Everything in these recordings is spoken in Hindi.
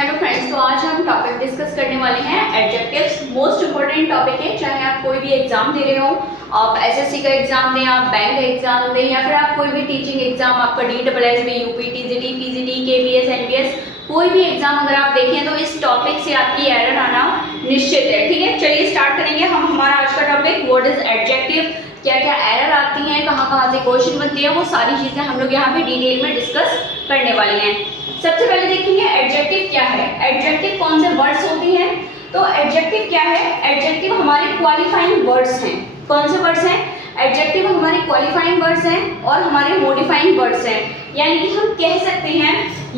हेलो फ्रेंड्स, तो आज हम टॉपिक डिस्कस करने वाले हैं एडजेक्टिव्स। मोस्ट इम्पोर्टेंट टॉपिक है, चाहे आप कोई भी एग्जाम दे रहे हो, आप एसएससी का एग्जाम दें, आप बैंक का एग्जाम दें, या फिर आप कोई भी टीचिंग एग्जाम, आपका DSS में UP, TGT, PGT, KVS, NVS, कोई भी एग्जाम अगर आप देखें तो इस टॉपिक से आपकी एरर आना निश्चित है। ठीक है, चलिए स्टार्ट करेंगे हम हमारा आज का टॉपिक, व्हाट इज एडजेक्टिव, क्या क्या एरर आती हैं, कहाँ कहाँ से क्वेश्चन बनते हैं, वो सारी चीजें हम लोग यहाँ पे डिटेल में डिस्कस करने वाले हैं। सबसे पहले देखेंगे एडजेक्टिव क्या है। एडजेक्टिव कौन से वर्ड्स होती हैं? तो एडजेक्टिव क्या है? एडजेक्टिव हमारे क्वालिफाइंग वर्ड्स हैं। कौन से वर्ड्स हैं? एडजेक्टिव हमारे क्वालिफाइंग वर्ड्स हैं और हमारे मॉडिफाइंग वर्ड्स हैं। यानी कि हम कह सकते हैं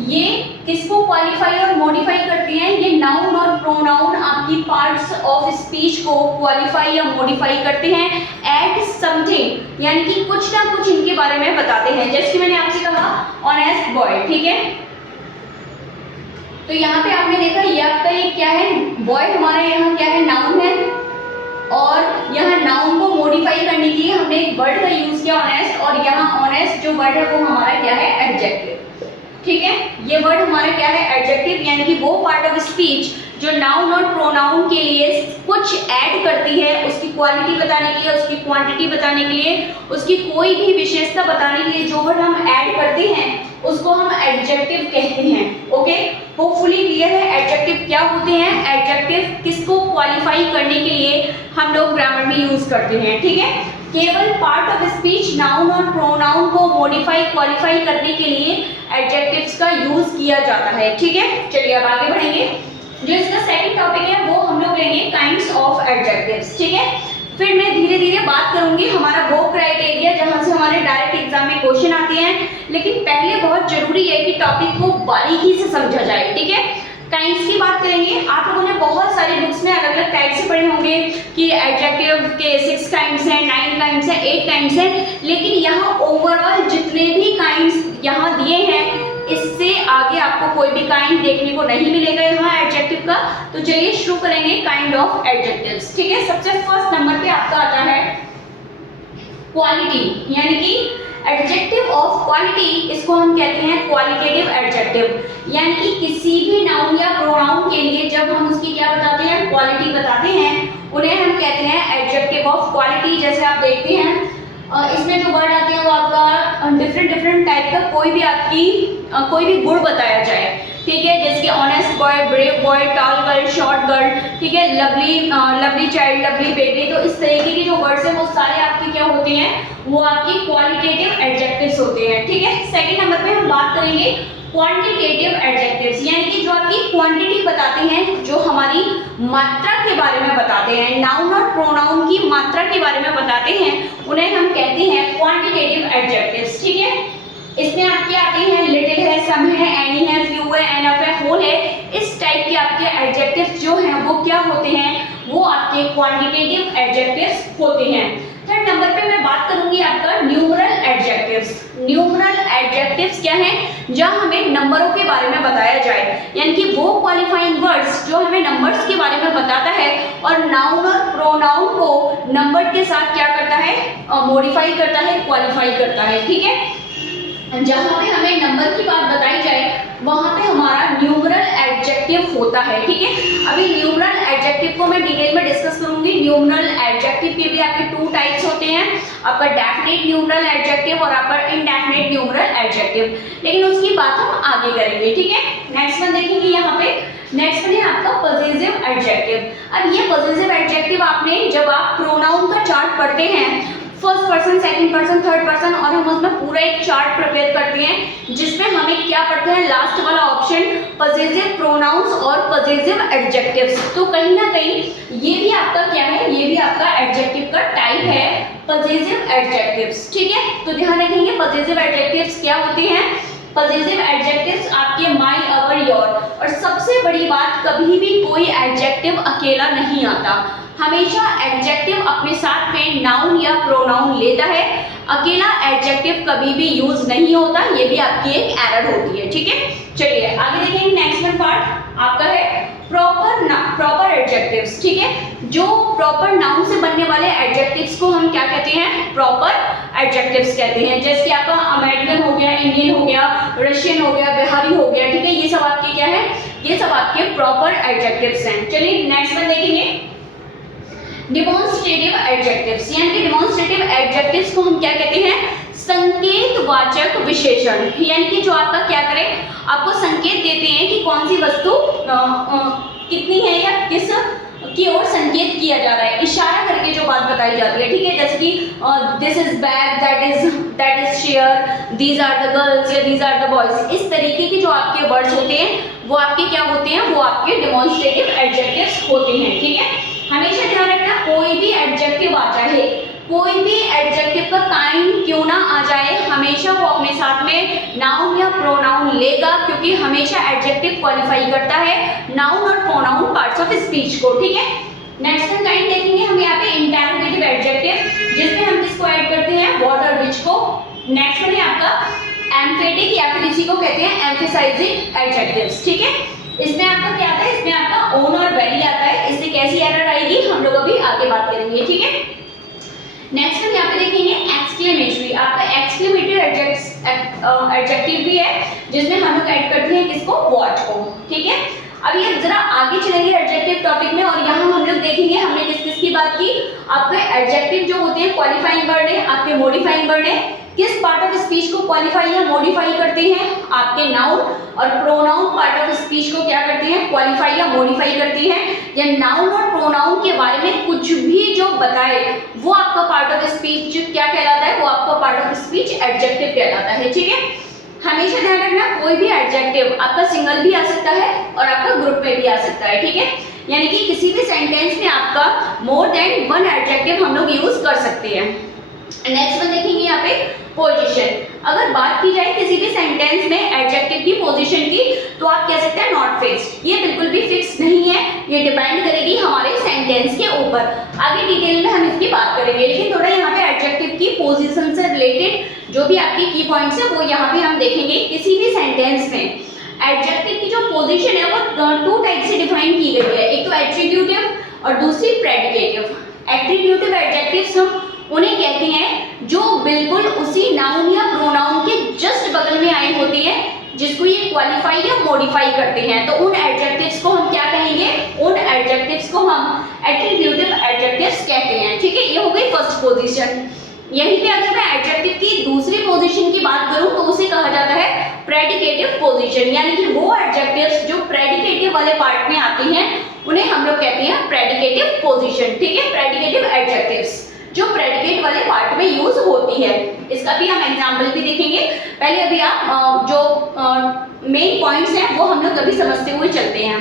ये किसको क्वालिफाई और मॉडिफाई करते हैं, ये नाउन और प्रोनाउन आपकी पार्ट्स ऑफ स्पीच को क्वालिफाई या मॉडिफाई करते हैं। एड समथिंग यानी कि कुछ ना कुछ इनके बारे में बताते हैं। जैसे कि मैंने आपसे कहा ऑनेस्ट बॉय, ठीक है, तो यहाँ पे आपने देखा ये आपका ये क्या है, बॉय हमारा यहाँ क्या है, नाउन है, और यहाँ नाउन को मॉडिफाई करने के लिए हमने एक वर्ड का यूज किया ऑनेस्ट, और यहाँ ऑनेस्ट जो वर्ड है वो हमारा क्या है, एडजेक्टिव। ठीक है, ये वर्ड हमारा क्या है, एडजेक्टिव, यानी कि वो पार्ट ऑफ स्पीच जो नाउन और प्रोनाउन के लिए कुछ ऐड करती है, उसकी क्वालिटी बताने के लिए, उसकी क्वांटिटी बताने के लिए, उसकी कोई भी विशेषता बताने के लिए जो वर्ड हम ऐड करते हैं उसको हम एडजेक्टिव कहते हैं। ओके, होपफुली क्लियर है एडजेक्टिव क्या होते हैं। एडजेक्टिव किसको क्वालिफाई करने के लिए हम लोग ग्रामर में यूज करते हैं। ठीक है, केवल पार्ट ऑफ स्पीच नाउन और प्रोनाउन को मॉडिफाई क्वालिफाई करने के लिए एडजेक्टिव्स का यूज किया जाता है। ठीक है, चलिए अब आगे बढ़ेंगे। जो इसका सेकंड टॉपिक है वो हम लोग लेंगे काइंड्स ऑफ एडजेक्टिव्स। ठीक है, फिर मैं धीरे धीरे बात करूंगी हमारा वो क्राइटेरिया जहां से हमारे डायरेक्ट एग्जाम में क्वेश्चन आते हैं, लेकिन पहले बहुत जरूरी है कि टॉपिक को बारीकी से समझा जाए। ठीक है, काइंड्स की बात करेंगे। आप लोगों ने बहुत सारी बुक्स में अलग अलग टाइप से पढ़े होंगे कि एडजेक्टिव के 6 काइंड्स हैं, 9 काइंड्स हैं, 8 काइंड्स हैं, लेकिन यहाँ ओवरऑल जितने भी काइंड्स यहाँ दिए हैं इससे आगे आपको कोई भी काइंड देखने को नहीं मिलेगा यहाँ एडजेक्टिव का। तो चलिए शुरू करेंगे काइंड ऑफ एडजेक्टिव्स। ठीक है, सबसे फर्स्ट नंबर पे आपका आता है क्वालिटी, यानी कि एडजेक्टिव ऑफ क्वालिटी, इसको हम कहते हैं क्वालिटेटिव एडजेक्टिव। यानी कि किसी भी नाउन या प्रोनाउन के लिए जब हम उसकी क्या बताते हैं, क्वालिटी बताते हैं, उन्हें हम कहते हैं एडजेक्टिव ऑफ क्वालिटी। जैसे आप देखते हैं इसमें जो वर्ड आते हैं वो आपका डिफरेंट टाइप का कोई भी आपकी कोई भी गुण बताया जाए। ठीक है, जैसे कि honest boy, brave boy, tall girl, short girl, ठीक है, लवली चाइल्ड, लवली बेबी, तो इस तरीके के जो वर्ड्स हैं वो सारे आपके क्या होते हैं, वो आपकी क्वालिटेटिव एडजेक्टिव्स होते हैं। ठीक है, सेकंड नंबर पे हम बात करेंगे क्वांटिटेटिव एडजेक्टिव्स, यानी कि जो आपकी क्वांटिटी बताते हैं, जो हमारी मात्रा के बारे में बताते हैं, नाउन और प्रोनाउन की मात्रा के बारे में बताते हैं, उन्हें हम कहते हैं क्वांटिटेटिव एडजेक्टिव्स। ठीक है, इसमें आपके आते हैं लिटिल है, सम है, एनी है, फ्यू है, एनफ है, होल है, इस टाइप के आपके एडजेक्टिव्स जो हैं वो क्या होते हैं, वो आपके क्वांटिटेटिव एडजेक्टिव्स होते हैं। थर्ड नंबर पे मैं बात करूंगी आपका न्यूमरल एडजेक्टिव्स। न्यूमरल एडजेक्टिव्स क्या हैं, जहां हमें नंबरों के बारे में बताया जाए, यानी कि वो क्वालिफाइंग वर्ड्स जो हमें नंबर्स के बारे में बताता है और नाउन और प्रोनाउन को नंबर के साथ क्या करता है, मॉडिफाई करता है, क्वालिफाई करता है। ठीक है, जहां पे हमें नंबर की बात बताई जाए वहां पे हमारा न्यूमरल एडजेक्टिव होता है। ठीक है, अभी न्यूमरल एडजेक्टिव को मैं डिटेल में डिस्कस करूंगी। न्यूमरल एडजेक्टिव के भी आपके 2 टाइप्स होते हैं, आपका डेफिनेट न्यूमरल एडजेक्टिव और आपका इनडेफिनेट न्यूमरल एडजेक्टिव, लेकिन उसकी बात हम आगे करेंगे। ठीक है, नेक्स्ट वन देखेंगे यहाँ पे, नेक्स्ट वन है आपका पॉजिटिव एडजेक्टिव। अब ये पॉजिटिव एडजेक्टिव आपने जब आप प्रोनाउन का चार्ट पढ़ते हैं, first person, second person, third person, और हम उसमें पूरा एक चार्ट प्रिपेयर करते हैं जिसमें हमें क्या पढ़ते हैं, लास्ट वाला ऑप्शन पॉजिटिव प्रोनाउंस और पॉजिटिव एडजेक्टिव्स। तो कहीं ना कहीं ये भी आपका क्या है, ये भी आपका एडजेक्टिव का टाइप है, पॉजिटिव एडजेक्टिव्स। ठीक है, तो ध्यान रखेंगे पॉजिटिव एडजेक्टिव्स क्या होते हैं। पॉजिटिव एडजेक्टिव्स आपके माई, अवर, योर, और सबसे बड़ी बात, कभी भी कोई एडजेक्टिव अकेला नहीं आता, हमेशा एडजेक्टिव अपने साथ में नाउन या प्रोनाउन लेता है, अकेला एडजेक्टिव कभी भी यूज नहीं होता, ये भी आपकी एक एरर होती है। ठीक है, चलिए आगे देखेंगे। नेक्स्ट वन पार्ट आपका है प्रॉपर एडजेक्टिव्स। ठीक है, जो प्रॉपर नाउन से बनने वाले एडजेक्टिव्स को हम क्या कहते हैं, प्रॉपर एडजेक्टिव्स कहते हैं। जैसे कि आपका अमेरिकन हो गया, इंडियन हो गया, रशियन हो गया, बिहारी हो गया, ठीक है, ये सब आपके क्या है, ये सब आपके प्रॉपर एडजेक्टिव्स हैं। चलिए नेक्स्ट वन देखेंगे, डिमॉन्स्ट्रेटिव एडजेक्टिव्स। यानी कि डिमॉन्स्ट्रेटिव एडजेक्टिव्स को हम क्या कहते हैं, संकेतवाचक विशेषण। यानी कि जो आपका क्या करें, आपको संकेत देते हैं कि कौन सी वस्तु कितनी है या किस की ओर संकेत किया जा रहा है, इशारा करके जो बात बताई जाती है, ठीक है। जैसे कि this is bag, that is share, these are the girls या दीज आर द बॉयज। इस तरीके के जो आपके वर्ड्स होते हैं वो आपके क्या होते हैं, वो आपके डिमॉन्स्ट्रेटिव एडजेक्टिव्स होते हैं, ठीक है। हमेशा ध्यान रखना, कोई भी एडजेक्टिव आ जाए, कोई भी एडजेक्टिव का काइंड क्यों ना आ जाए, हमेशा वो अपने साथ में नाउन या प्रोनाउन लेगा, क्योंकि हमेशा एडजेक्टिव क्वालिफाई करता है नाउन और प्रोनाउन पार्ट्स ऑफ स्पीच को, ठीक है। नेक्स्ट वन काइंड देखेंगे हम यहाँ पे इंटरोगेटिव एडजेक्टिव, जिसमें हम किसको ऐड करते हैं, व्हाट और व्हिच को। नेक्स्ट वन है आपका एम्फेटिक या फिर इसी को कहते हैं एम्फेसाइजिंग एडजेक्टिव्स, ठीक है। इसमें आपका क्या आता है, इसमें आपका ओन और वेरी आता है। इससे कैसी एरर आएगी हम लोग अभी आगे बात करेंगे, ठीक है। नेक्स्ट हम यहाँ पे देखेंगे एक्सक्लेमेटरी। आपका एक्सक्लेमेटरी एडजेक्टिव भी है, जिसमें हम लोग ऐड करते हैं किसको, व्हाट को, ठीक है। अब ये जरा आगे चलेंगे एडजेक्टिव टॉपिक में, और यहाँ हम लोग देखेंगे हमने किस किस की बात की। आपके एडजेक्टिव जो होते हैं क्वालिफाइंग वर्ड है, आपके मॉडिफाइंग वर्ड है, किस पार्ट ऑफ स्पीच को क्वालिफाई या मॉडिफाई करते हैं, आपके नाउन और प्रोनाउन पार्ट ऑफ स्पीच को क्या करते हैं, क्वालिफाई या मॉडिफाई करते हैं। या नाउन और प्रोनाउन के बारे में कुछ भी जो बताए वो आपका पार्ट ऑफ स्पीच क्या कहलाता है, वो आपका पार्ट ऑफ स्पीच एडजेक्टिव कहलाता है, ठीक है। हमेशा ध्यान रखना, कोई भी एडजेक्टिव आपका सिंगल भी आ सकता है और आपका ग्रुप में भी आ सकता है, ठीक है। यानी कि किसी भी सेंटेंस में आपका मोर देन वन एडजेक्टिव हम लोग यूज कर सकते हैं। नेक्स्ट वन देखेंगे यहाँ पे पोजीशन। अगर बात की जाए किसी भी सेंटेंस में एडजेक्टिव की पोजीशन की, तो आप कह सकते हैं नॉट फिक्स्ड। ये बिल्कुल भी फिक्स नहीं है, ये डिपेंड करेगी हमारे सेंटेंस के ऊपर। आगे डिटेल में हम इसकी बात करेंगे, लेकिन थोड़ा यहाँ पे एडजेक्टिव की पोजीशन से रिलेटेड जो भी आपके की पॉइंट्स है वो यहाँ पे हम देखेंगे। किसी भी सेंटेंस में एडजेक्टिव की जो पोजीशन है वो टू टाइप से डिफाइन की गई है, एक तो एट्रीब्यूटिव और दूसरी प्रेडिकेटिव। एट्रीब्यूटिव एडजेक्टिव्स हम उन्हें कहते हैं जो बिल्कुल उसी नाउन या प्रोनाउन के जस्ट बगल में आई होती है, जिसको ये क्वालिफाई या मॉडिफाई करते हैं। तो उन एडजेक्टिव्स को हम क्या कहेंगे, उन एडजेक्टिव्स को हम एट्रीब्यूटिव एडजेक्टिव्स कहते हैं, ठीक है। ये हो गई फर्स्ट पोजीशन। यहीं पे अगर मैं एडजेक्टिव की दूसरी पोजीशन की बात करूं तो उसे कहा जाता है प्रेडिकेटिव पोजीशन। यानी कि वो एडजेक्टिव्स जो प्रेडिकेटिव वाले पार्ट में आते हैं उन्हें हम लोग कहते हैं प्रेडिकेटिव पोजीशन, ठीक है। प्रेडिकेटिव एडजेक्टिव्स जो प्रेडिकेट वाले पार्ट में यूज होती है, इसका भी हम एग्जांपल भी देखेंगे। पहले अभी आप जो मेन पॉइंट्स हैं वो हम लोग अभी समझते हुए चलते हैं।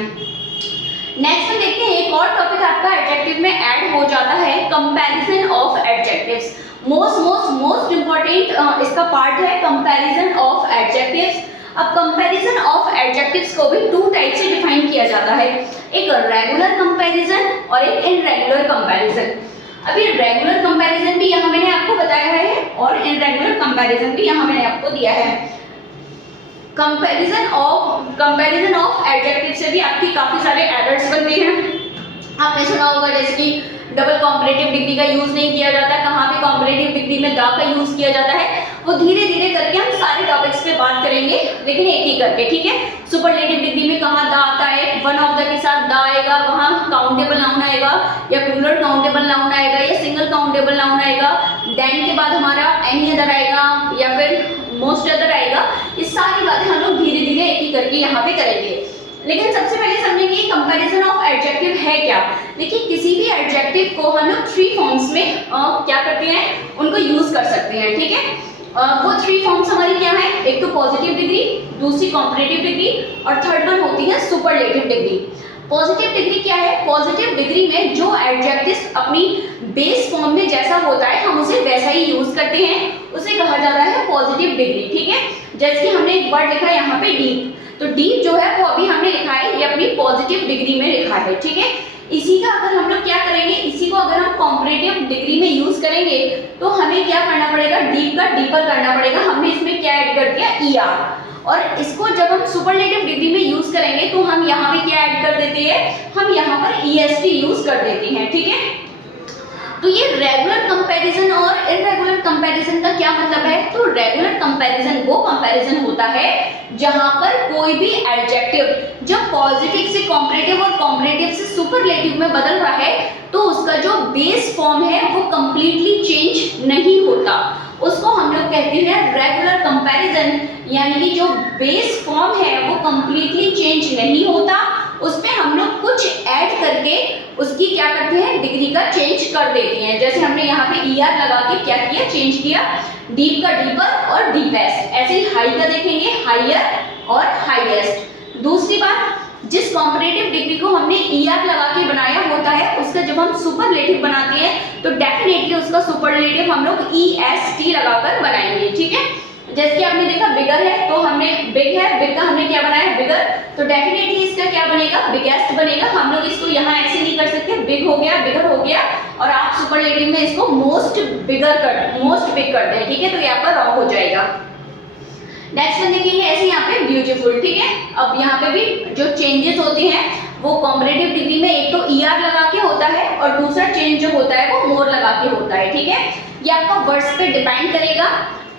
नेक्स्ट में देखते हैं एक और टॉपिक आपका एडजेक्टिव में ऐड हो जाता है, comparison of adjectives. Most important इसका पार्ट है कंपैरिजन ऑफ एडजेक्टिव्स। अब कंपैरिजन ऑफ एडजेक्टिव्स को भी टू टाइप से डिफाइन किया जाता है, एक रेगुलर कंपैरिजन और एक इनरेगुलर कंपैरिजन। अभी रेगुलर कंपैरिजन भी यहाँ मैंने आपको बताया है और इनरेगुलर कंपैरिजन भी यहाँ मैंने आपको दिया है। कंपैरिजन ऑफ एडजेक्टिव से भी आपकी काफी सारे एरर्स बनते हैं। आपने सुना होगा जैसे कि डबल कॉम्परेटिव डिग्री का यूज नहीं किया जाता, कहाँ पे कॉम्परेटिव डिग्री में दा का यूज किया जाता है। वो धीरे धीरे करके हम सारे टॉपिक्स पे बात करेंगे, लेकिन एक ही करके, ठीक है। सुपरलेटिव डिग्री में कहाँ दा आता है, वन ऑफ द के साथ दा आएगा, वहाँ काउंटेबल नाउन आएगा या प्लूरल काउंटेबल नाउन आएगा या सिंगल काउंटेबल नाउन आएगा, देन के बाद हमारा एनी अदर आएगा या फिर मोस्ट अदर आएगा। ये सारी बातें हम लोग धीरे धीरे एक ही करके यहाँ पे करेंगे। लेकिन सबसे पहले समझेंगे कंपैरिजन ऑफ एडजेक्टिव है क्या। देखिए किसी भी एडजेक्टिव को हम लोग थ्री फॉर्म्स में क्या करते हैं, उनको यूज कर सकते हैं, ठीक है। वो थ्री फॉर्म्स हमारी क्या है, एक तो पॉजिटिव डिग्री, दूसरी कॉम्परेटिव डिग्री और थर्ड वन होती है सुपरलेटिव डिग्री। पॉजिटिव डिग्री क्या है, पॉजिटिव डिग्री में जो एडजेक्टिव अपनी बेस फॉर्म में जैसा होता है हम उसे वैसा ही यूज करते हैं, उसे कहा जाता है पॉजिटिव डिग्री, ठीक है। जैसे कि हमने एक वर्ड लिखा है यहाँ पे डीप, तो डीप जो है वो अभी हमने लिखा है, ये अपनी पॉजिटिव डिग्री में लिखा है, ठीक है। इसी का अगर हम लोग क्या करेंगे, इसी को अगर हम कॉम्परेटिव डिग्री में यूज करेंगे तो हमें क्या करना पड़ेगा, डीप का डीपर करना पड़ेगा। हमने इसमें क्या ऐड कर दिया, ER। और इसको जब हम सुपरलेटिव डिग्री में यूज करेंगे तो हम यहाँ पे क्या ऐड कर देते हैं, हम यहाँ पर EST यूज कर देते हैं, ठीक है। तो ये रेगुलर कंपैरिजन और इररेगुलर कंपैरिजन का क्या मतलब है? तो रेगुलर कंपैरिजन वो कंपैरिजन होता है जहां पर कोई भी एडजेक्टिव जब पॉजिटिव से कॉम्परेटिव और कॉम्परेटिव से सुपरलेटिव में बदल रहा है तो उसका जो बेस फॉर्म है वो कंप्लीटली चेंज नहीं होता, उसको हम लोग कहते हैं रेगुलर कंपैरिजन। यानी कि जो बेस फॉर्म है वो कंप्लीटली चेंज नहीं होता, उसमें हम लोग कुछ ऐड करके उसकी क्या करते हैं, डिग्री का चेंज कर देते हैं। जैसे हमने यहाँ पे ER लगा के क्या किया, चेंज किया, डीप का डीपर और डीपेस्ट। ऐसे ही हाई का देखेंगे, हायर और हाईएस्ट। दूसरी बात, जिस कॉम्परेटिव डिग्री को हमने ER लगा के बनाया होता है उसका जब हम सुपरलेटिव बनाते हैं तो डेफिनेटली उसका सुपरलेटिव हम लोग EST लगाकर बनाएंगे, ठीक है। जैसे कि आपने देखा बिगर है तो हमने बिग है, बिग का हमने क्या बनाया, बिगर, तो डेफिनेटली इसका क्या बनेगा, बिगेस्ट बनेगा। हम लोग इसको यहाँ ऐसे नहीं कर सकते, बिग हो गया, बिगर हो गया और आप सुपरलेटिव में इसको मोस्ट बिग कर दें, ठीक है, तो ये आपका रॉन्ग हो जाएगा। नेक्स्ट वन देखेंगे, ऐसे यहाँ पे ब्यूटीफुल, ठीक है। अब यहाँ पे भी जो चेंजेस होते हैं वो कॉम्परेटिव डिग्री में एक तो ER लगा के होता है और दूसरा चेंज जो होता है वो मोर लगा के होता है, ठीक है। ये आपका वर्ड्स पे डिपेंड करेगा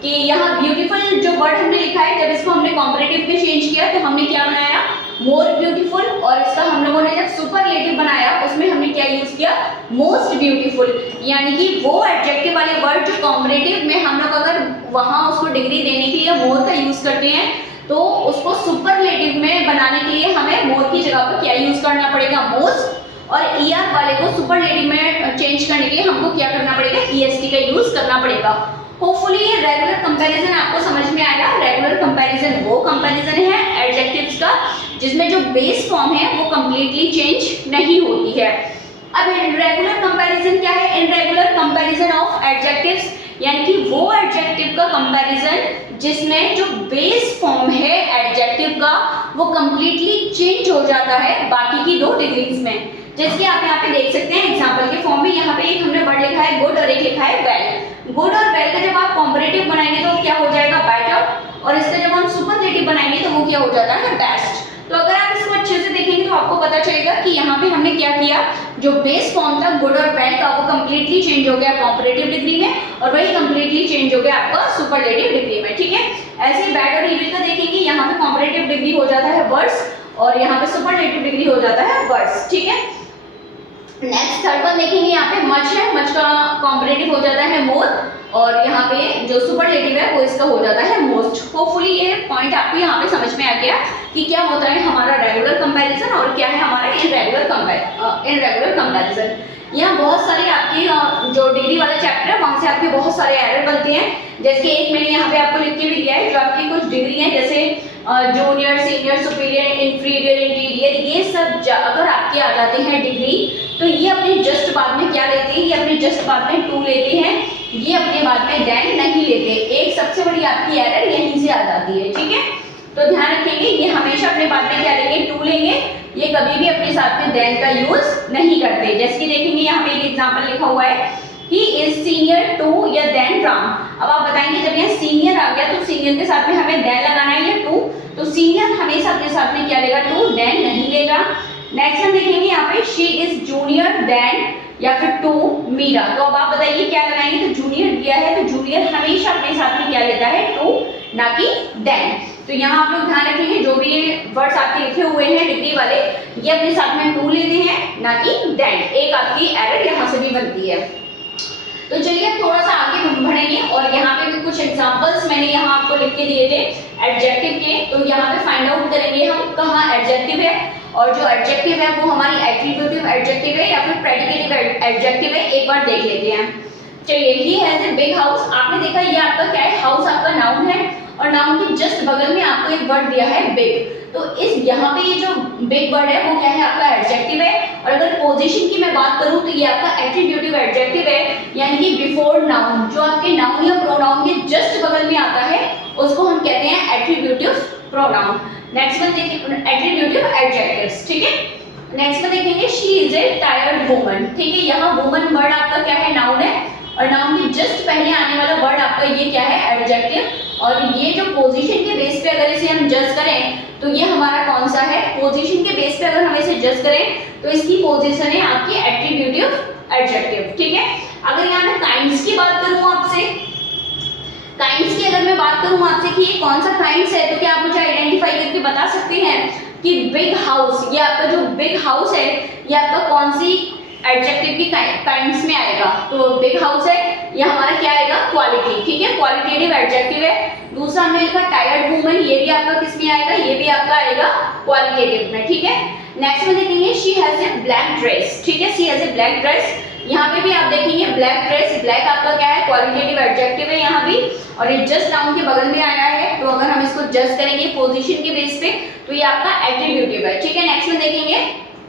कि यहाँ ब्यूटीफुल जो वर्ड हमने लिखा है जब इसको हमने कॉम्परेटिव पे चेंज किया तो हमने क्या बनाया, मोर ब्यूटीफुल, और इसका हम लोगों ने जब सुपरलेटिव बनाया उसमें हमने क्या यूज किया, मोस्ट ब्यूटीफुल। यानी कि वो एडजेक्टिव वाले वर्ड जो कॉम्परेटिव में हम लोग अगर वहां उसको डिग्री देने के लिए मोर का यूज करते हैं तो उसको सुपरलेटिव में बनाने के लिए हमें मोर की जगह पर क्या यूज करना पड़ेगा, मोस्ट, और ER वाले को सुपरलेटिव में चेंज करने के लिए हमको क्या करना पड़ेगा, EST का यूज करना पड़ेगा। होपफुली ये रेगुलर कंपैरिजन आपको समझ में आएगा। रेगुलर कंपैरिजन वो कंपैरिजन है एडजेक्टिव्स का जिसमें जो बेस फॉर्म है वो कंप्लीटली चेंज नहीं होती है। अब इररेगुलर कंपैरिजन क्या है, इररेगुलर कंपैरिजन ऑफ एडजेक्टिव्स, यानी कि वो एडजेक्टिव का कंपैरिजन जिसमें जो बेस फॉर्म है एडजेक्टिव का वो कंप्लीटली चेंज हो जाता है बाकी की दो डिग्रीज में। जैसे आप यहाँ पे देख सकते हैं एग्जांपल के फॉर्म में, यहाँ पे एक हमने वर्ड लिखा है गुड और एक लिखा है वेल। गुड और वेल का जब आप कॉम्परेटिव बनाएंगे तो क्या हो जाएगा, बेटर, और इसका जब हम सुपरलेटिव बनाएंगे तो वो क्या हो जाता है, बेस्ट। तो अगर आप इसको अच्छे से देखेंगे तो आपको पता चलेगा कि यहाँ पे हमने क्या किया, जो बेस फॉर्म था गुड और वेल का वो कंप्लीटली चेंज हो गया कॉम्परेटिव डिग्री में और वही कंप्लीटली चेंज हो गया आपका सुपरलेटिव डिग्री में, ठीक है। ऐसे ही बैड और इविल का देखेंगे, यहाँ पे कॉम्परेटिव डिग्री हो जाता है वर्ड्स और यहाँ पे सुपरलेटिव डिग्री हो जाता है वर्ड्स, ठीक है। नेक्स्ट थर्ड वन देखेंगे, यहाँ पे मच है, मच का कॉम्परेटिव हो जाता है मोर और यहाँ पे जो सुपरलेटिव है वो इसका हो जाता है मोस्ट। होपफुली ये पॉइंट आपको यहाँ पे समझ में आ गया कि क्या होता है हमारा रेगुलर कंपैरिजन और क्या है हमारा इररेगुलर कंपैरिजन। यहाँ बहुत सारे आपके जो डिग्री वाला चैप्टर है वहां से आपके बहुत सारे एरर बनते हैं। जैसे एक मैंने यहाँ पे आपको लिख के भी दिया है जो आपकी कुछ डिग्री है, जैसे junior, senior, superior, inferior, interior, ये सब अगर आपके आ जाते हैं डिग्री तो ये अपने जस्ट बाद में क्या लेते हैं, ये अपने जस्ट बाद में टू लेते हैं, ये अपने बाद में देन नहीं लेते। एक सबसे बड़ी आपकी एरर यहीं से आ जाती है, ठीक है। तो ध्यान रखेंगे ये हमेशा अपने बाद में क्या लेंगे, टू लेंगे, ये कभी भी अपने साथ में देन का यूज नहीं करते। जैसे कि देखेंगे यहाँ पे एक एग्जांपल लिखा हुआ है, ही इज सीनियर टू या देन राम। अब आप बताएंगे जब यहाँ सीनियर आ गया तो सीनियर के साथ में हमें देन लगाना है या टू, तो सीनियर हमेशा अपने साथ में क्या लेगा, टू, देन नहीं लेगा। नेक्स्ट हम देखेंगे यहाँ पे शी इज जूनियर देन या फिर टू मीरा। तो अब आप बताइए क्या लगाएंगे, तो जूनियर दिया है तो जूनियर हमेशा अपने साथ में क्या लेता है, टू, ना कि देन। तो यहाँ आप लोग ध्यान रखेंगे जो भी ये वर्ड्स आपके लिखे हुए हैं डिग्री वाले ये अपने साथ में टू लेते हैं ना कि देन। एक आपकी एरर यहाँ से भी बनती है। तो चलिए थोड़ा सा आगे बढ़ेंगे और यहाँ पे भी कुछ एग्जांपल्स मैंने यहाँ आपको लिख के दिए थे एडजेक्टिव के, तो यहाँ पे फाइंड आउट करेंगे हम कहाँ एडजेक्टिव है और जो एडजेक्टिव है वो हमारी एट्रीब्यूटिव एडजेक्टिव है या फिर प्रेडिकेटिव एडजेक्टिव है, एक बार देख लेते हैं। चलिए, he has a big house. आपने देखा ये आपका क्या है, हाउस आपका नाउन है और नाउन के जस्ट बगल में आपको एक वर्ड दिया है बिग। तो इस यहाँ पे ये जो बिग वर्ड है वो क्या है, आपका एडजेक्टिव है। और अगर पोजीशन की मैं बात करूं तो ये आपका एट्रीब्यूटिव एडजेक्टिव है, यानी कि बिफोर नाउन, जो आपके नाउन या प्रोनाउन के जस्ट बगल में आता है उसको हम कहते हैं एट्रीब्यूटिव प्रोनाउन। नेक्स्ट वन देखिए एट्रीब्यूटिव एडजेक्टिव्स, ठीक है। नेक्स्ट में देखेंगे she is a tired woman, ठीक है। यहाँ वुमन वर्ड आपका क्या है, नाउन है और नाउन के जस्ट पहले आने वाला वर्ड आपका ये क्या है, एडजेक्टिव। और ये जो पोजीशन के बेस पे अगर इसे हम जज करें तो ये हमारा कौन सा है, पोजीशन के बेस पे अगर हम इसे जज करें तो इसकी पोजीशन है आपकी एट्रीब्यूटिव एडजेक्टिव, ठीक है। अगर यहाँ पे काइंड्स की बात करूँ आपसे, काइंड्स की अगर मैं बात करूँ आपसे कि ये कौन सा काइंड्स है, तो क्या आप मुझे आइडेंटिफाई करके बता सकते हैं कि बिग हाउस, ये आपका जो बिग हाउस है ये आपका कौन सी एडजेक्टिव की काइंड्स में आएगा? तो बिग हाउस है, ये हमारा क्या आएगा? क्वालिटी, ठीक है, क्वालिटेटिव एडजेक्टिव है। दूसरा हमने लिखा टायर्ड वुमन, ये भी आपका किस में आएगा? ये भी आपका आएगा क्वालिटेटिव में, ठीक है। नेक्स्ट में देखेंगे she has a black dress, ठीक है, she has a black dress, यहाँ पे भी आप देखेंगे ब्लैक ड्रेस, ब्लैक आपका क्या है? क्वालिटेटिव एडजेक्टिव है यहाँ भी, और ये जस्ट नाउन के बगल में आया है, तो अगर हम इसको जस्ट करेंगे पोजीशन के बेस पे तो ये आपका एट्रीब्यूटिव है, ठीक है। नेक्स्ट में देखेंगे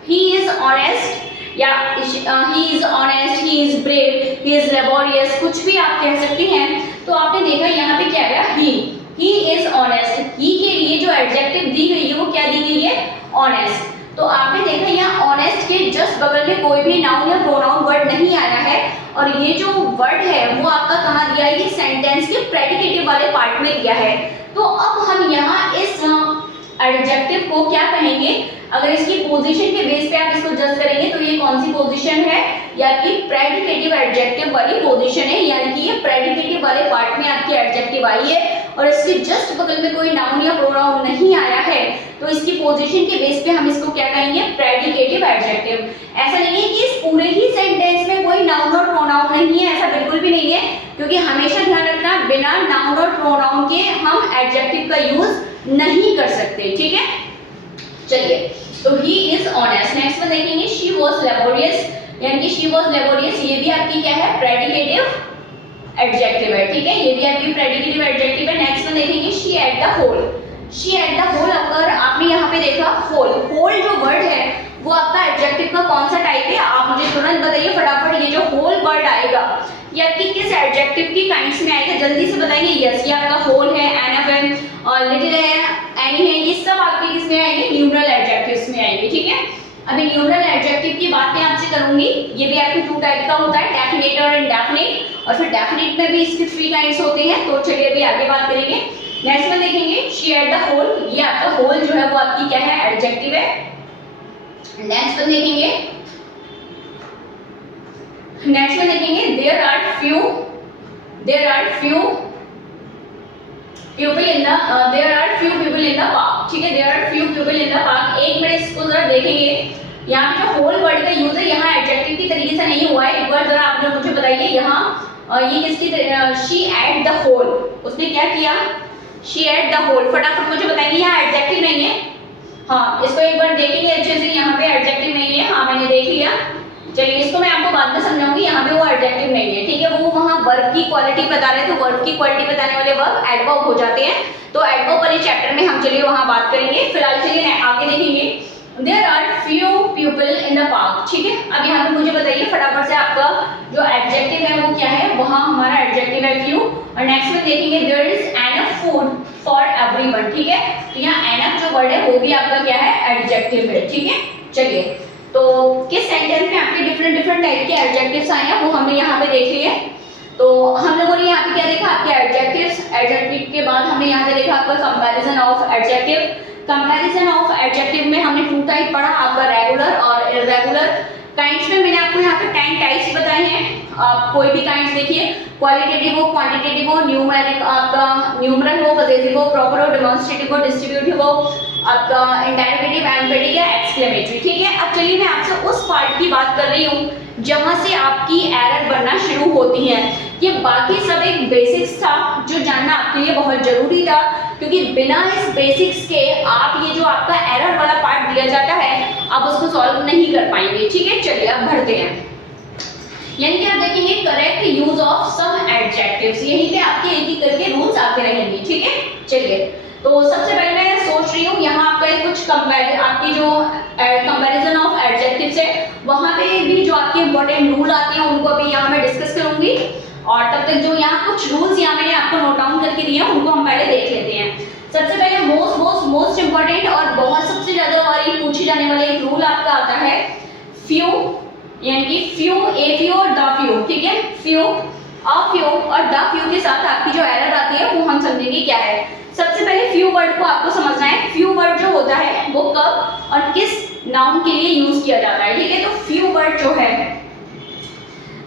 ही इज ऑनेस्ट, या he is honest, he is brave, he is laborious, कुछ भी आप कह सकते हैं। तो आपने देखा यहाँ पे क्या आया? ही इज ऑनेस्ट, ही के लिए जो एडजेक्टिव दी गई है वो क्या दी गई है? ऑनेस्ट। तो आपने देखा यहाँ ऑनेस्ट के जस्ट बगल में कोई भी नाउन या प्रोनाउन वर्ड नहीं आया है, और ये जो वर्ड है वो आपका कहाँ दिया है? ये सेंटेंस के प्रेडिकेटिव वाले पार्ट में दिया है। तो अब हम यहाँ इस एडजेक्टिव को क्या कहेंगे? अगर इसकी पोजीशन के बेस पे आप इसको जज करेंगे तो ये कौन सी पोजीशन है? या कि प्रेडिकेटिव एडजेक्टिव वाली पोजीशन है, यानी कि ये प्रेडिकेटिव वाले पार्ट में आपकी एडजेक्टिव आई है और इसके जस्ट बगल में कोई नाउन या प्रोनाउन नहीं आया है, तो इसकी पोजीशन के बेस पे हम इसको क्या कहेंगे? Predicative adjective. ऐसा नहीं है कि इस पूरे ही सेंटेंस में कोई नाउन और प्रोनाउन नहीं है, ऐसा बिल्कुल भी नहीं है, क्योंकि हमेशा ध्यान रखना बिना नाउन और प्रोनाउन के हम एडजेक्टिव का यूज नहीं कर सकते, ठीक है। चलिए, तो ही इज ऑनेस्ट। नेक्स्ट में देखेंगे शी वाज लेबोरियस, यानी कि शी वाज लेबोरियस, ये भी आपकी क्या है? प्रेडिकेटिव एडजेक्टिव है, ठीक है, ये भी आपकी प्रेडिकेटिव एडजेक्टिव है। नेक्स्ट में देखेंगे she ate the whole, she ate the whole, अगर आपने यहाँ पे देखा होल, होल जो वर्ड है वो आपका एडजेक्टिव का कौन सा टाइप है? आप मुझे तुरंत बताइए फटाफट, ये जो होल वर्ड आएगा ये आपकी किस एडजेक्टिव की काइंड्स में आएगा? जल्दी से बताएंगे। यस, ये आपका होल है, एनएफएम और लिटिल है, एनी है, ये सब आपके किस में आएंगे? न्यूमरल एडजेक्टिव्स में आएंगे, ठीक है। अभी न्यूमरल एडजेक्टिव की बात मैं आपसे करूंगी, ये भी आपके टू टाइप का होता है, डेफिनेट और इनडेफिनेट, और फिर डेफिनेट में भी इसके थ्री काइंड्स होते हैं, तो चलिए अभी आगे बात करेंगे। नेक्स्ट में देखेंगे शी एट द होल, ये आपका होल जो है वो आपकी क्या है? एडजेक्टिव है। नेक्स्ट में देखेंगे there are few people in the park, ठीक है, there are few people in the park. एक मिनट इसको जरा देखेंगे, यहाँ पे जो होल वर्ड का यूज है यहाँ एडजेक्टिव की तरीके से नहीं हुआ है, एक बार जरा आप लोग मुझे बताइए। यहाँ ये किसकी? शी एट द होल, उसने क्या किया? शी एट द होल, फटाफट मुझे बताएंगे। यहाँ एडजेक्टिव नहीं है, हाँ, इसको एक बार देखेंगे अच्छे से, यहाँ पे एडजेक्टिव नहीं है, हाँ मैंने देख लिया। चलिए, इसको मैं आपको बाद में समझाऊंगी, यहाँ पे वो एडजेक्टिव नहीं है, ठीक है, वो वहाँ वर्ब की क्वालिटी बता रहे हैं, तो वर्ब की क्वालिटी बताने वाले वर्ब एडवर्ब हो जाते हैं, तो एडवर्ब वाले चैप्टर में हम चलिए वहाँ बात करेंगे। फिलहाल चलिए आगे देखेंगे there are few people in the park, ठीक है। अब यहाँ पे मुझे बताइए फटाफट से आपका जो एडजेक्टिव है वो क्या है? वहाँ हमारा एडजेक्टिव है फ्यू, और नेक्स्ट में देखेंगे there is enough food for everyone, ठीक है, तो यहाँ एनफ जो वर्ड है वो भी आपका क्या है? एडजेक्टिव है, ठीक है। चलिए, तो किस सेंटेंस में आपके डिफरेंट टाइप के एडजेक्टिव्स आए हैं वो हमने यहाँ पे देख लिए। तो हम लोगों ने यहाँ पे क्या देखा? आपके एडजेक्टिव के बाद हमने यहाँ पे देखा आपका comparison of adjective. Comparison of adjective में हमने टू टाइप पढ़ा, आपका रेगुलर और इररेगुलर। काइंड्स में मैंने आपको यहाँ पे 10 टाइप्स बताए हैं, आप कोई भी काइंड्स देखिए, क्वालिटेटिव हो, क्वांटिटेटिव हो, न्यूमेरिक आपका न्यूमरल हो, पजेसिव हो, प्रॉपर हो, डेमोंस्ट्रेटिव हो, डिस्ट्रीब्यूटिव हो, आपका इंटरोगेटिव, एम्फेटिक या एक्सक्लेमेटरी, ठीक है। अब चलिए मैं आपसे उस पार्ट की बात कर रही हूँ जहाँ से आपकी एरर बनना शुरू होती है। ये बाकी सब एक बेसिक्स था जो जानना आपके लिए बहुत जरूरी था, क्योंकि बिना इस बेसिक्स के आप ये जो आपका एरर वाला पार्ट दिया जाता है आप उसको सॉल्व नहीं कर पाएंगे, ठीक है। चलिए अब बढ़ते हैं, यानी कि आप देखेंगे correct use of some adjectives, यहीं पे आपके एक एक करके रूल्स आते रहेंगे, ठीक है। चलिए, तो सबसे पहले मैं सोच रही हूँ यहाँ आपका कुछ आपकी जो कंपैरिजन ऑफ एडजेक्टिव्स है वहाँ पे भी जो आपके इंपॉर्टेंट रूल आते हैं उनको अभी यहाँ मैं डिस्कस करूंगी, और तब तक जो यहाँ कुछ रूल्स यहाँ मैंने आपको नोट डाउन करके दिए हैं उनको हम पहले देख लेते हैं। सबसे पहले मोस्ट इंपॉर्टेंट और बहुत सबसे ज्यादा बार पूछे जाने वाला एक रूल आपका आता है फ्यू, यानी कि फ्यू, ए फ्यू और द फ्यू, ठीक है। फ्यू, अ फ्यू और द फ्यू के साथ आपकी जो एरर आती है वो हम समझेंगे क्या है। सबसे पहले फ्यू वर्ड को आपको समझना है। फ्यू वर्ड जो होता है वो कब और किस नाउन के लिए यूज किया जाता है, ठीक है। तो फ्यू वर्ड जो है,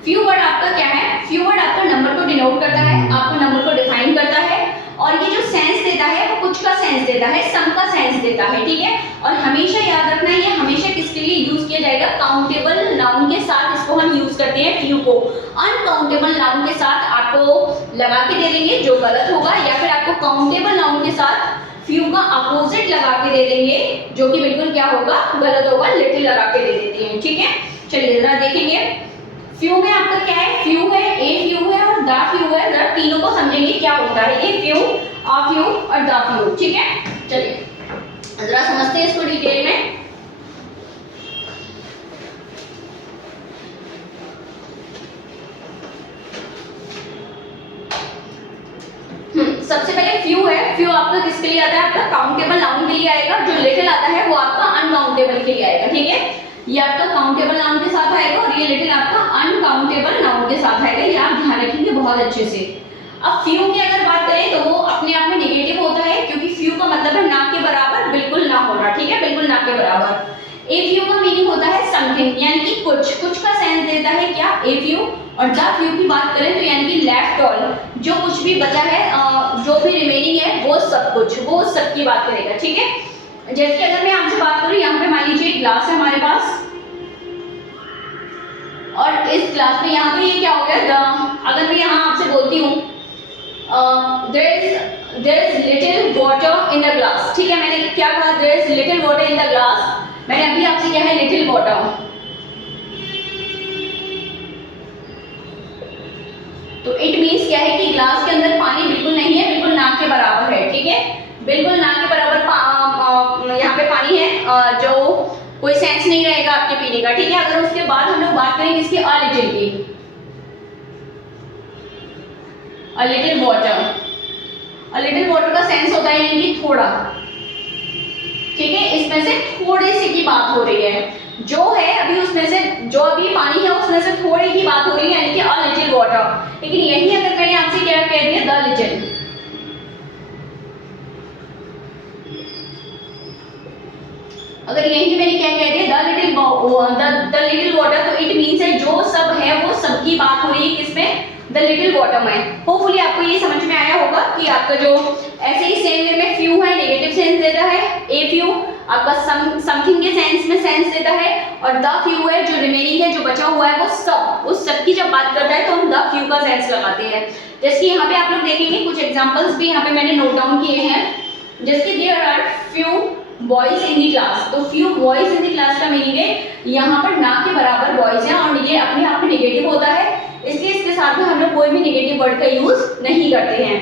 फ्यू वर्ड आपका क्या है, फ्यू वर्ड आपका नंबर को डिनोट करता है, आपको नंबर को डिफाइन करता है, और ये जो सेंस देता है वो कुछ का सेंस देता है, सम का सेंस देता है, ठीक है। और हमेशा याद रखना है ये हमेशा किसके लिए यूज किया जाएगा, काउंटेबल नाउन के साथ इसको हम यूज करते हैं फ्यू को। अनकाउंटेबल नाउन के साथ आपको लगा के दे देंगे जो गलत होगा, या फिर आपको काउंटेबल नाउन के साथ फ्यू का अपोजिट लगा के दे देंगे जो कि बिल्कुल क्या होगा, गलत होगा, लिटिल लगा के दे देते हैं, ठीक है। चलिए जरा देखेंगे फ्यू में आपका क्या है, फ्यू है, ए फ्यू है और द फ्यू है। जरा तीनों को समझेंगे क्या होता है, ए फ्यू, आ फ्यू और द फ्यू, ठीक है। चलिए जरा समझते हैं इसको डिटेल में। सबसे पहले फ्यू है, फ्यू आपका किसके लिए आता है, आपका काउंटेबल नाउन के लिए आएगा। जो लिटिल आता है वो आपका अनकाउंटेबल के लिए आएगा, ठीक है। ये आपका काउंटेबल नाउन के साथ आएगा और ये लिटिल आपका अनकाउंटेबल नाउन के साथ आएगा, ये आप ध्यान रखेंगे बहुत अच्छे से। अब फ्यू की अगर बात करें तो वो अपने आप में नेगेटिव होता है, क्योंकि फ्यू का मतलब है ना के बराबर, बिल्कुल ना होना, ठीक है, बिल्कुल ना के बराबर। ए फ्यू का मीनिंग होता है समथिंग, यानी कि कुछ, कुछ का सेंस देता है क्या, ए फ्यू। और द फ्यू की बात करें तो यानी कि लेफ्ट ऑल, जो कुछ भी बचा है, जो भी रिमेनिंग है वो सब कुछ, वो सब की बात करेगा, ठीक है। जैसे अगर मैं आपसे बात करूं, यहाँ पे मान लीजिए ग्लास है हमारे पास, और इस ग्लास में यहाँ पे ये क्या हो गया, अगर मैं यहाँ आपसे बोलती हूँ there is little water in the glass, ठीक है, मैंने क्या कहा, there is little water in the glass, मैंने अभी आपसे क्या है, little water, तो इट मीन्स क्या है कि ग्लास के अंदर पानी बिल्कुल नहीं है, बिल्कुल ना के बराबर है, ठीक है, बिल्कुल ना के बराबर यहाँ पे पानी है, जो कोई सेंस नहीं रहेगा आपके पीने का, ठीक है। अगर उसके बाद हम लोग बात करेंगे इसकी अ लिटिल की, a little water, a little water का सेंस होता है यानी कि थोड़ा, ठीक है, इसमें से थोड़े से की बात हो रही है, जो है अभी उसमें से, जो अभी पानी है उसमें से थोड़े की बात हो रही है, यानी कि अ लिटिल वाटर। लेकिन यही अगर मैंने आपसे क्या कह दिया, द लिटिल, अगर यही मैंने क्या कह दिया, द लिटिल वाटर, तो इट मींस है जो सब है वो सब की बात हो रही है किसमें, द लिटिल वाटर में। होपफुली आपको ये समझ में आया होगा कि आपका जो ऐसे ही सेम वे में फ्यू है नेगेटिव सेंस देता है, ए फ्यू आपका समथिंग के सेंस में सेंस देता है, और द फ्यू है जो रिमेनिंग है, जो बचा हुआ है वो सब, उस सब की जब बात करता है तो हम द फ्यू का सेंस लगाते हैं। जैसे कि यहाँ पे आप लोग देखेंगे कुछ एग्जांपल्स भी यहाँ पे मैंने नोट डाउन किए हैं, जैसे there are few boys in the class, तो few boys in the class का मीनिंग है यहाँ पर ना के बराबर बॉयज हैं, और ये अपने आप में नेगेटिव होता है, इसलिए इसके साथ में हम लोग कोई भी नेगेटिव वर्ड का यूज नहीं करते हैं।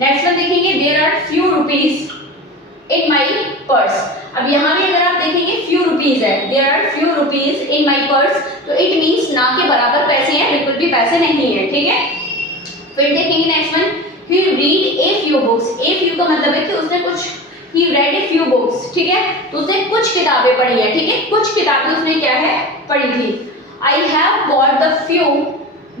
नेक्स्ट वन देखेंगे, there are few rupees in my purse. अब यहाँ भी अगर आप देखेंगे फ्यू रुपीज है, there are few rupees in my purse, तो इट मीन्स ना के बराबर पैसे हैं, बिल्कुल भी पैसे नहीं है, ठीक है। फिर देखेंगे next one, he read a few books, a few का मतलब है कि उसने कुछ, he read a few books, ठीक है, तो उसने कुछ किताबें पढ़ी है, ठीक है, कुछ किताबें उसने क्या है, पढ़ी थी। I have bought the few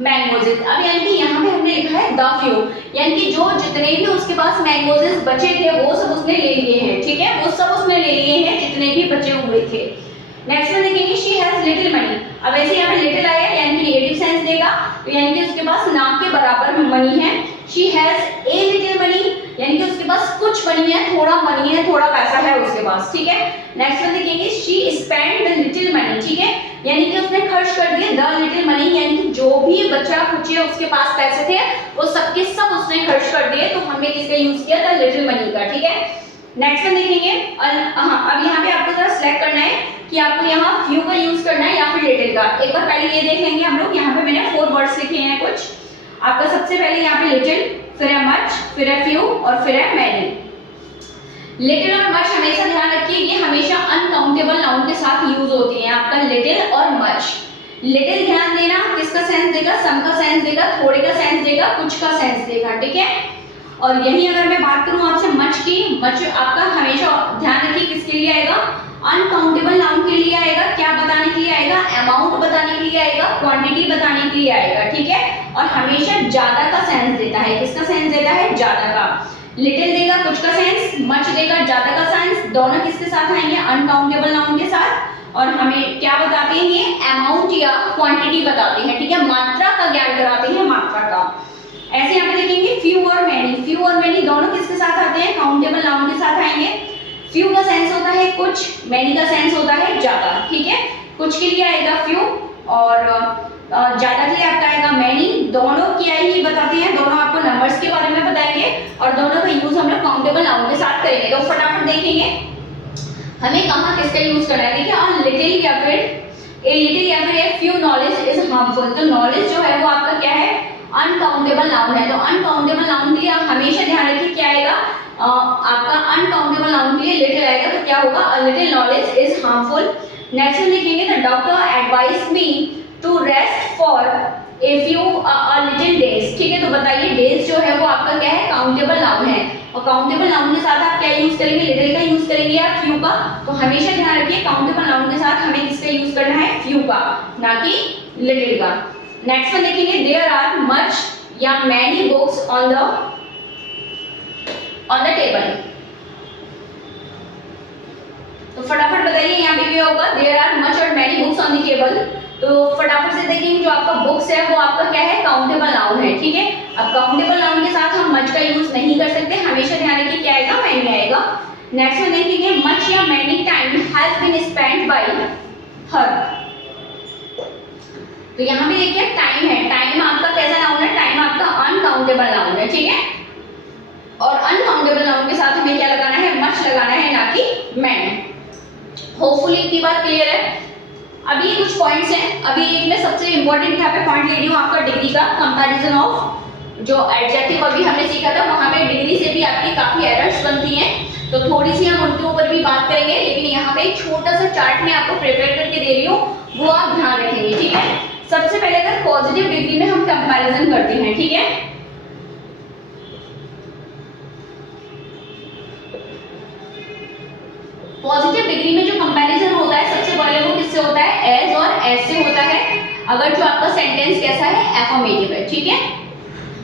mangoes, अब यानी कि यहाँ पे हमने लिखा है the few, यानी कि जो जितने भी उसके पास मैंगोजेस बचे थे वो सब उसने ले लिए हैं, ठीक है, वो सब उसने ले लिए हैं जितने भी बचे हुए थे। नेक्स्ट में देखेंगे, she has little money, अब ऐसे यहाँ पे little आया यानी कि नेगेटिव सेंस देगा, तो यानी कि उसके पास ना के बराबर मनी है। she has a little money, यानी कि उसके पास कुछ मनी है, थोड़ा मनी है, थोड़ा पैसा है उसके पास, ठीक है। नेक्स्ट में देखेंगे, she spent the little money, ठीक है, यानी कि उसने खर्च कर दिया the little money, यानी कि जो भी बचा कुछ उसके पास पैसे थे वो सब के सब उसने खर्च कर दिए, तो हमने किसका यूज किया, the little money का, ठीक है। नेक्स्ट में देखेंगे, अब यहाँ पे आपको जरा सिलेक्ट करना है कि आपको यहाँ फ्यू का यूज करना है या फिर लिटिल का। एक बार पहले ये देख लेंगे हम लोग, यहाँ पे मैंने 4 वर्ड्स लिखे हैं कुछ, आपका सबसे पहले यहाँ पे लिटिल, फिर है मच, फिर है फ्यू और फिर है मैनी। लिटिल और मच हमेशा ध्यान रखिए, ये हमेशा अनकाउंटेबल नाउन के साथ यूज होती हैं, आपका लिटिल और मच। लिटिल ध्यान देना किसका सेंस देगा, सम का सेंस देगा, थोड़े का सेंस देगा, कुछ का सेंस देगा, ठीक है। और यही अगर मैं बात करूं आपसे मच की, मच आपका हमेशा ध्यान रखिए किसके लिए आएगा, अनकाउंटेबल नाउन के लिए आएगा, क्या बताने के लिए आएगा, अमाउंट बताने के लिए आएगा, क्वांटिटी बताने के लिए आएगा, ठीक है। और हमेशा ज्यादा का सेंस देता है, किसका सेंस देता है, ज्यादा का। लिटिल देगा कुछ का सेंस, मच देगा ज्यादा का सेंस, दोनों किसके साथ आएंगे, अनकाउंटेबल नाउन के साथ। और हमें क्या बताते हैं ये अमाउंट या क्वांटिटी बताते हैं, ठीक है, मात्रा का ज्ञान कराते हैं, मात्रा का। ऐसे यहाँ पे देखेंगे फ्यू और मैनी, फ्यू और मैनी दोनों किसके साथ आते हैं, काउंटेबल नाउन के साथ आएंगे। फ्यू का सेंस होता है कुछ, मैनी का सेंस होता है ज्यादा, ठीक है, कुछ के लिए आएगा फ्यू और ज्यादा के लिए आपका आएगा मैनी। दोनों क्या ही बताते हैं, दोनों आपको नंबर्स के बारे में बताएंगे और दोनों का यूज हम लोग काउंटेबल नाउन के साथ करेंगे। तो फटाफट देखेंगे हमें कहाँ किसका यूज करना है। देखिए लिटिल या फिर ए लिटिल या फिर a few knowledge is harmful. तो नॉलेज जो है वो आपका क्या है, अनकाउंटेबल नाउन है। तो अनकाउंटेबल नाउन के लिए आप हमेशा ध्यान रखिए क्या आएगा, आपका अनकाउंटेबल नाउन के लिए लिटिल आएगा। तो क्या होगा, a little knowledge is harmful. Next में देखेंगे the doctor advise me to rest for a few little days, ठीक है। तो बताइए डेज जो है वो आपका क्या है, काउंटेबल नाउन है और काउंटेबल नाउन के साथ आप क्या यूज करेंगे, लिटिल का यूज करेंगे या फ्यू का। तो हमेशा ध्यान रखिए काउंटेबल नाउन के साथ हमें किसका यूज करना है, फ्यू का, ना कि लिटिल का। नेक्स्ट में देखेंगे देयर आर मच या many books on the table. तो फटाफट बताइए यहाँ पे क्या होगा, देयर आर मच और many books on the table. तो फटाफट से देखेंगे जो आपका बुक्स है वो आपका क्या है, काउंटेबल नाउन है, ठीक है। अब काउंटेबल नाउन के साथ हम मच का यूज नहीं कर सकते, हमेशा ध्यान रखिए क्या आएगा, मैनी आएगा। नेक्स्ट में देखेंगे मच या many time has been spent by her. तो यहाँ पे देखिए टाइम है, टाइम आपका कैसा नाउन है, टाइम आपका अनकाउंटेबल नाउन है, ठीक है। और अनकाउंटेबल नाउन के साथ हमें क्या लगाना है, मच लगाना है, ना कि मैनी। होपफुली इतनी बात क्लियर है। अभी कुछ पॉइंट्स हैं, अभी एक मैं सबसे इंपॉर्टेंट यहाँ पे पॉइंट ले रही हूँ आपका डिग्री का, कंपैरिजन ऑफ जो एडजेक्टिव अभी हमने सीखा था वहां पे डिग्री से भी आपकी काफी एरर्स बनती हैं, तो थोड़ी सी हम उनके ऊपर भी बात करेंगे। लेकिन यहाँ पे एक छोटा सा चार्ट में आपको प्रिपेयर करके दे रही हूँ, वो आप ध्यान रखेंगे, ठीक है। सबसे पहले अगर पॉजिटिव डिग्री में हम कंपैरिजन करते हैं, ठीक है, पॉजिटिव डिग्री में जो कंपैरिजन होता है सबसे पहले वो किससे होता है, एज और एस से होता है। अगर जो आपका सेंटेंस कैसा है, एफर्मेटिव है, ठीक है।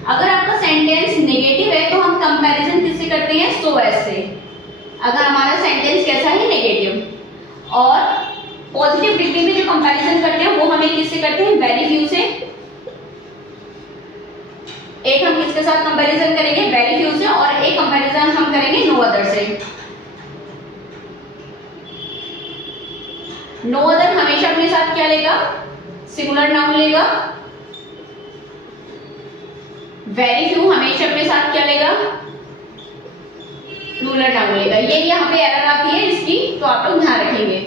अगर आपका सेंटेंस नेगेटिव है तो हम कंपैरिजन किससे करते हैं, सो एज से, अगर हमारा सेंटेंस कैसा है, नेगेटिव। और पॉजिटिव डिग्री में जो कंपैरिजन करते हैं वो हमें किससे करते हैं, वेरी फ्यू से। एक हम किसके साथ कंपैरिजन करेंगे, वेरी फ्यू से, और एक कंपैरिजन हम करेंगे नो अदर से। नो अदर हमेशा अपने साथ क्या लेगा, सिंगुलर नाउन लेगा। वेरी फ्यू हमेशा अपने साथ क्या लेगा, प्लूरल नाउन लेगा। ये यहाँ पे एरर आती है इसकी, तो आप लोग ध्यान रखेंगे।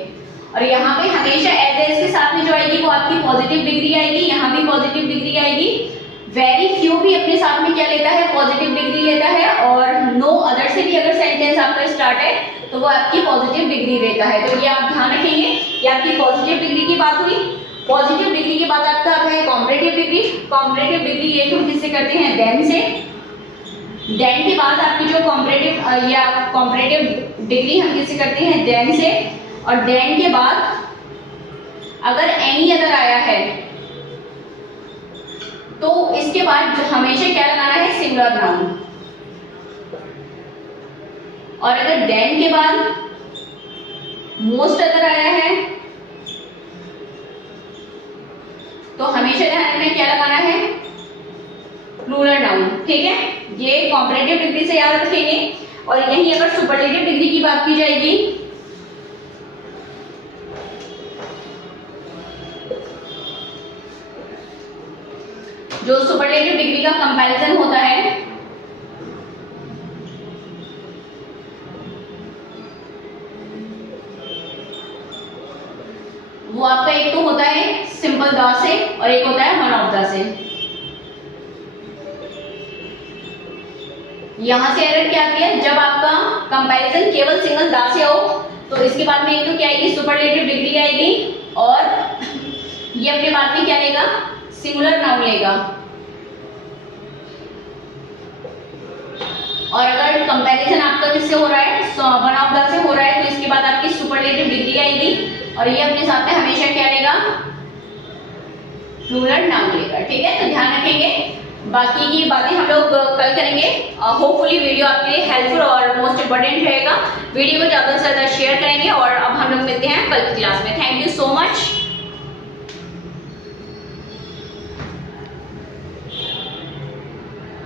और यहाँ पे हमेशा एज के साथ में जो आएगी वो आपकी पॉजिटिव डिग्री आएगी, यहाँ भी पॉजिटिव डिग्री आएगी। वेरी फ्यू भी अपने साथ में क्या लेता है, पॉजिटिव डिग्री लेता है। और नो अदर से भी अगर सेंटेंस आपका स्टार्ट है तो वो आपकी पॉजिटिव डिग्री लेता है। तो ये आप ध्यान रखेंगे, ये आपकी पॉजिटिव डिग्री की बात हुई। पॉजिटिव डिग्री के बाद आपका आता है कॉम्परेटिव डिग्री। कॉम्परेटिव डिग्री ये हम किससे करते हैं, देन से। देन के बाद आपकी जो कॉम्परेटिव या कॉम्परेटिव डिग्री हम किससे करते हैं, देन से। और देन के बाद अगर एनी अदर आया है तो इसके बाद जो हमेशा क्या लगाना है, सिंगुलर नाउन। और अगर देन के बाद मोस्ट अदर आया है तो हमेशा ध्यान रखना क्या लगाना है, प्लूरल नाउन, ठीक है। ये कॉम्परेटिव डिग्री से याद रखेंगे। और यहीं अगर सुपरलेटिव डिग्री की बात की जाएगी जो सुपरलेटिव डिग्री का कंपैरिजन होता है वो आपका एक तो होता है सिंपल द से और एक होता है वन ऑफ द से। यहां से एरर क्या आती है, जब आपका कंपैरिजन केवल सिंगल द से हो तो इसके बाद में एक तो क्या आएगी, सुपरलेटिव डिग्री आएगी। और ये अपने बाद में क्या लेगा, सिंगुलर नाउन लेगा। और अगर कंपैरिजन आपका किससे हो रहा है, वन ऑफ द से हो रहा है तो इसके बाद आपकी सुपरलेटिव डिग्री आएगी। और ये अपने साथ में हमेशा क्या लेगा, प्लूरल नाउन लेगा, ठीक है। तो ध्यान रखेंगे बाकी की बातें हम लोग कल करेंगे। होपफुली वीडियो आपके लिए हेल्पफुल और मोस्ट इम्पोर्टेंट रहेगा। वीडियो को ज़्यादा से ज़्यादा शेयर करेंगे और अब हम लोग मिलते हैं कल की क्लास में। Thank you so much.